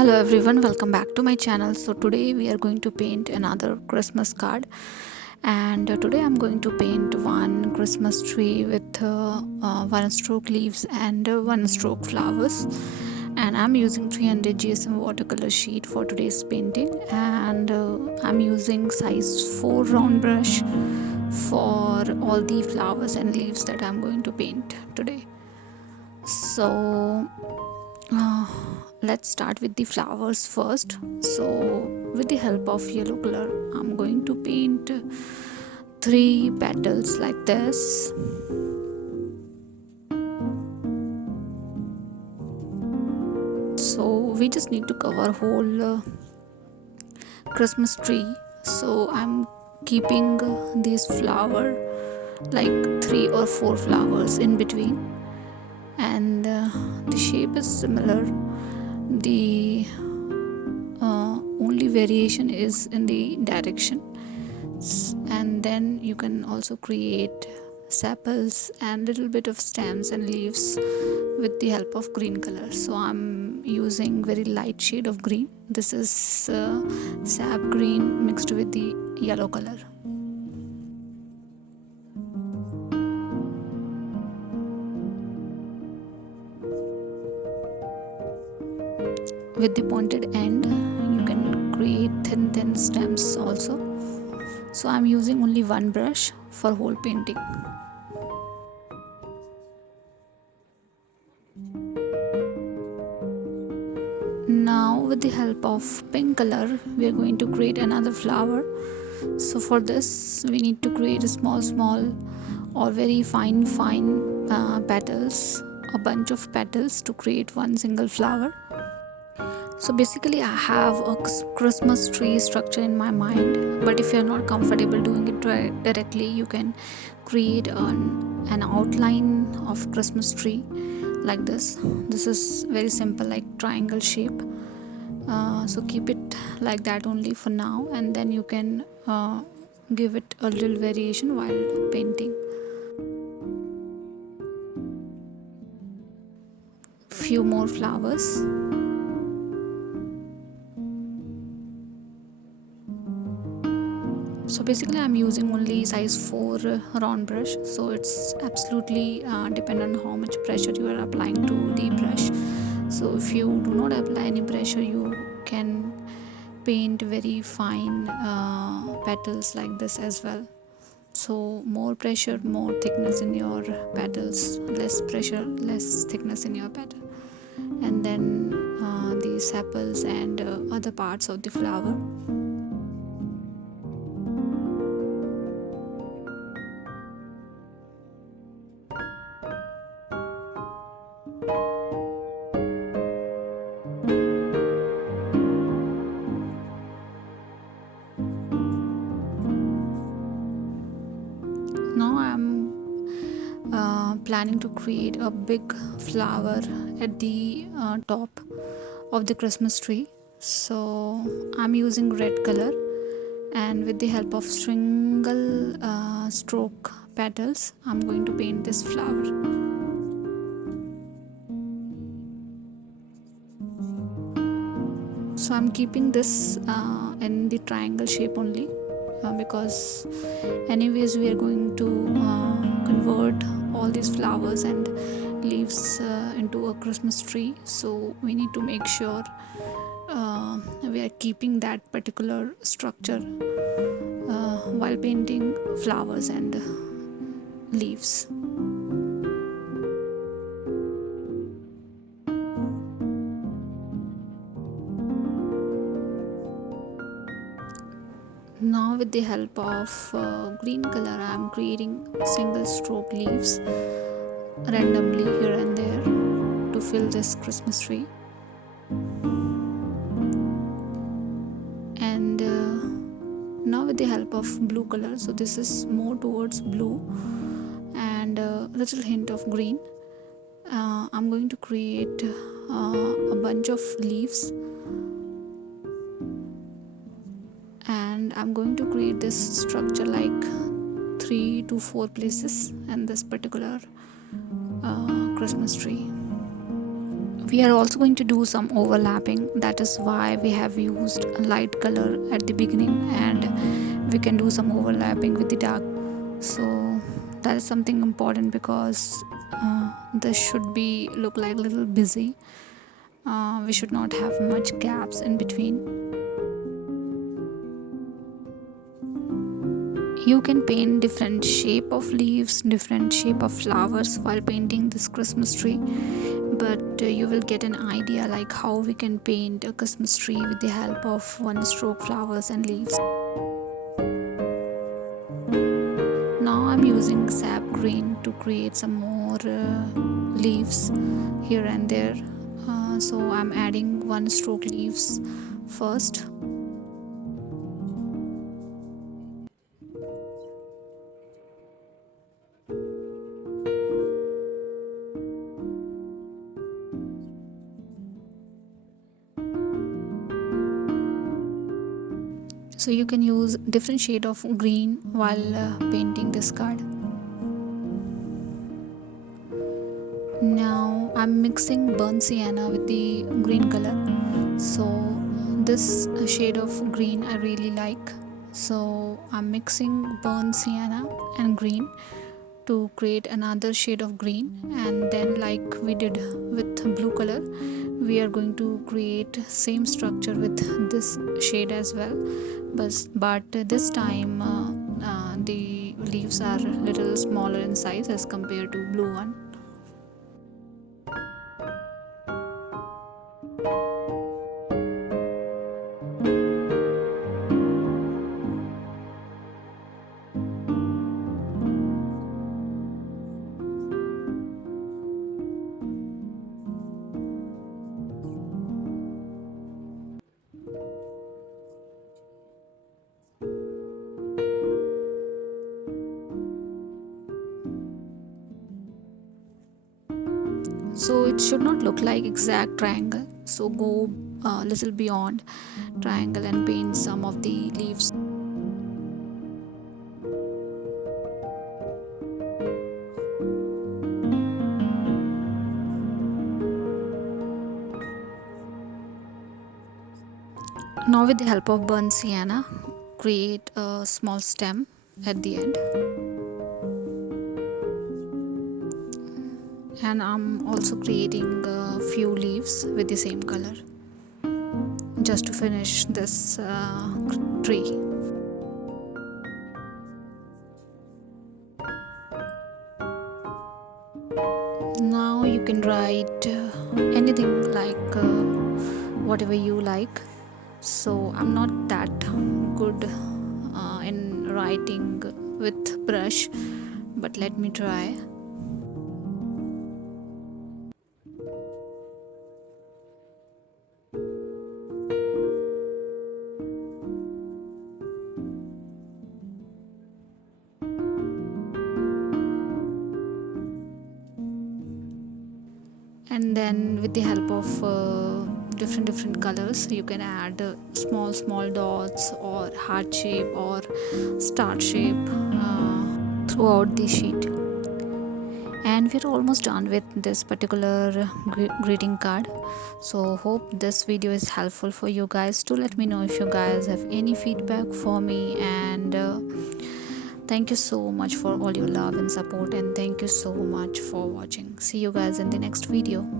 Hello everyone, welcome back to my channel. So today we are going to paint another Christmas card, and today I'm going to paint one Christmas tree with one stroke leaves and one stroke flowers. And I'm using 300 GSM watercolor sheet for today's painting, and I'm using size 4 round brush for all the flowers and leaves that I'm going to paint today. So let's start with the flowers first. So with the help of yellow color, I'm going to paint 3 petals like this. So we just need to cover whole Christmas tree. So I'm keeping these flower like 3 or 4 flowers in between, and the shape is similar. The only variation is in the direction. And then you can also create sepals and little bit of stems and leaves with the help of green color. So I'm using very light shade of green. This is sap green mixed with the yellow color. With the pointed end, you can create thin stems also. So I'm using only one brush for whole painting. Now with the help of pink color, we are going to create another flower. So for this we need to create a small or very fine petals, a bunch of petals to create one single flower. So basically I have a Christmas tree structure in my mind, but if you're not comfortable doing it directly, you can create an outline of Christmas tree like this. This is very simple, like triangle shape. So keep it like that only for now, and then you can give it a little variation while painting. Few more flowers. So basically I'm using only size 4 round brush, so it's absolutely depend on how much pressure you are applying to the brush. So if you do not apply any pressure, you can paint very fine petals like this as well. So more pressure, more thickness in your petals, less pressure, less thickness in your petal. And then the sepals and other parts of the flower. Now I'm planning to create a big flower at the top of the Christmas tree. So I'm using red color, and with the help of single stroke petals, I'm going to paint this flower. So I'm keeping this in the triangle shape only, because anyways we are going to convert all these flowers and leaves into a Christmas tree. So we need to make sure we are keeping that particular structure while painting flowers and leaves. Now with the help of green color, I am creating single stroke leaves randomly here and there to fill this Christmas tree. And now with the help of blue color, so this is more towards blue and a little hint of green, I'm going to create a bunch of leaves, and I'm going to create this structure like 3 to 4 places in this particular Christmas tree. We are also going to do some overlapping. That is why we have used a light color at the beginning, and we can do some overlapping with the dark. So that is something important because this should be look like a little busy. We should not have much gaps in between. You can paint different shape of leaves, different shape of flowers while painting this Christmas tree, but you will get an idea like how we can paint a Christmas tree with the help of one stroke flowers and leaves. Now I'm using Sap Green to create some more leaves here and there. So I'm adding one stroke leaves first. So you can use different shade of green while painting this card. Now I'm mixing burnt sienna with the green color. So this shade of green I really like. So I'm mixing burnt sienna and green to create another shade of green, and then like we did with blue color, we are going to create same structure with this shade as well, but this time the leaves are little smaller in size as compared to blue one. So it should not look like exact triangle, so go a little beyond triangle and paint some of the leaves. Now with the help of burnt sienna, create a small stem at the end. And I'm also creating a few leaves with the same color just to finish this tree. Now you can write anything like whatever you like. So I'm not that good in writing with brush, but let me try. And then with the help of different colors, you can add small dots or heart shape or star shape throughout the sheet. And we're almost done with this particular greeting card. So hope this video is helpful for you guys. Do let me know if you guys have any feedback for me, and thank you so much for all your love and support, and thank you so much for watching. See you guys in the next video.